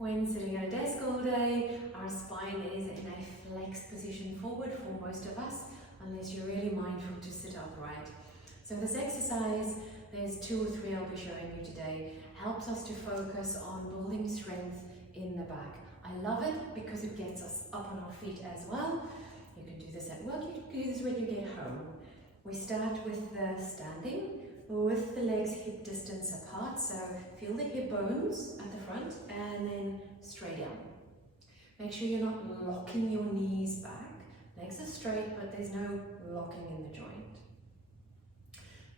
When sitting at a desk all day, our spine is in a flexed position forward for most of us, unless you're really mindful to sit upright. So this exercise, there's 2 or 3 I'll be showing you today, helps us to focus on building strength in the back. I love it because it gets us up on our feet as well. You can do this at work, you can do this when you get home. We start with the standing, with the legs hip distance apart, so feel the hip bones at the front and then straight down. Make sure you're not locking your knees back. Legs are straight, but there's no locking in the joint.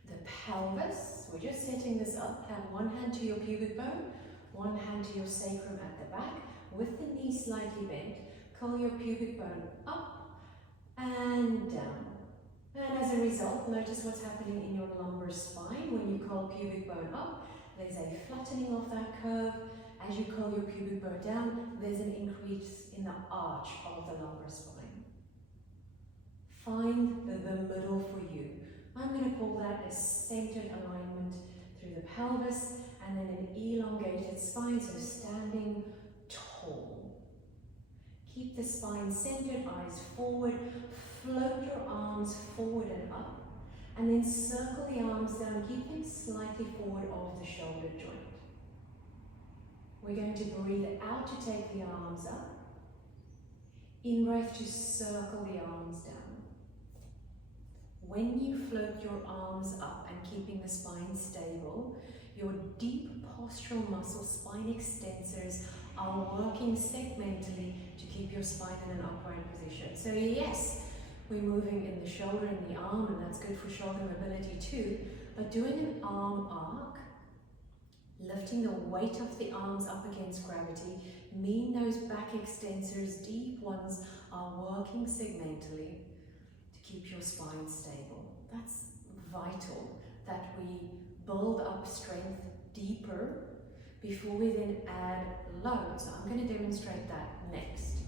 The pelvis, we're just setting this up. Have one hand to your pubic bone, one hand to your sacrum at the back, with the knee slightly bent. Curl your pubic bone up and down. And as a result, notice what's happening in your lumbar spine. When you curl pubic bone up, there's a flattening of that curve. As you curl your pubic bone down, there's an increase in the arch of the lumbar spine. Find the middle for you. I'm going to call that a centered alignment through the pelvis and then an elongated spine, so standing tall. Keep the spine centered, eyes forward. Float your arms forward and up, and then circle the arms down, keep them slightly forward of the shoulder joint. We're going to breathe out to take the arms up. In breath to circle the arms down. When you float your arms up and keeping the spine stable, your deep postural muscles, spine extensors, are working segmentally to keep your spine in an upright position. So yes, we're moving in the shoulder and the arm, and that's good for shoulder mobility too, but doing an arm arc, lifting the weight of the arms up against gravity, mean those back extensors, deep ones, are working segmentally to keep your spine stable. That's vital, that we build up strength deeper before we then add load. So I'm going to demonstrate that next.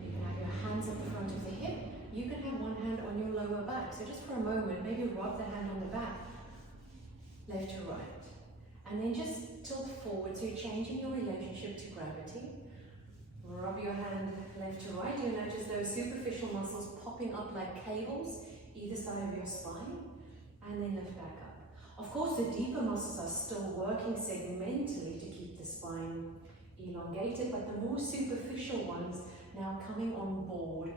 You can have your hands at the front of the hip. You can have one hand on your lower back. So just for a moment, maybe rub the hand on the back, left to right. And then just tilt forward, so you're changing your relationship to gravity. Rub your hand left to right. You'll notice those superficial muscles popping up like cables either side of your spine, and then lift back up. Of course, the deeper muscles are still working segmentally to keep the spine elongated, but the more superficial ones now coming on board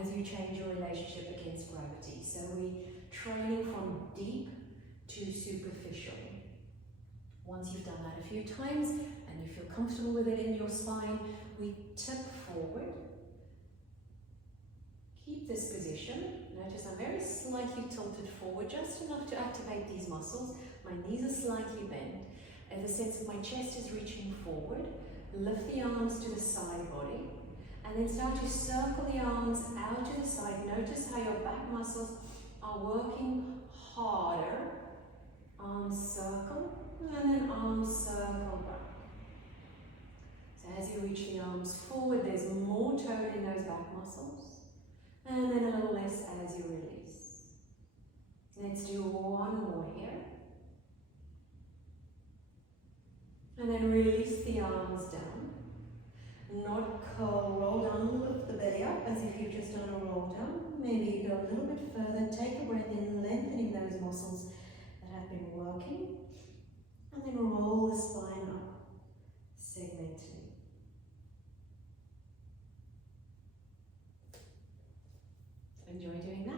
as you change your relationship against gravity. So we're training from deep to superficial. Once you've done that a few times and you feel comfortable with it in your spine, we tip forward. Keep this position. Notice I'm very slightly tilted forward, just enough to activate these muscles. My knees are slightly bent, and the sense of my chest is reaching forward. Lift the arms to the side body, and then start to circle the arms out to the side. Notice how your back muscles are working harder. Arms circle, and then arms circle back. So as you reach the arms forward, there's more tone in those back muscles. And then a little less as you release. Let's do one more here. And then release the arms down. Not curl, roll down, lift the belly up as if you've just done a roll down. Maybe you go a little bit further, take a breath in, lengthening those muscles that have been working. And then roll the spine up, segmentally. Enjoy doing that.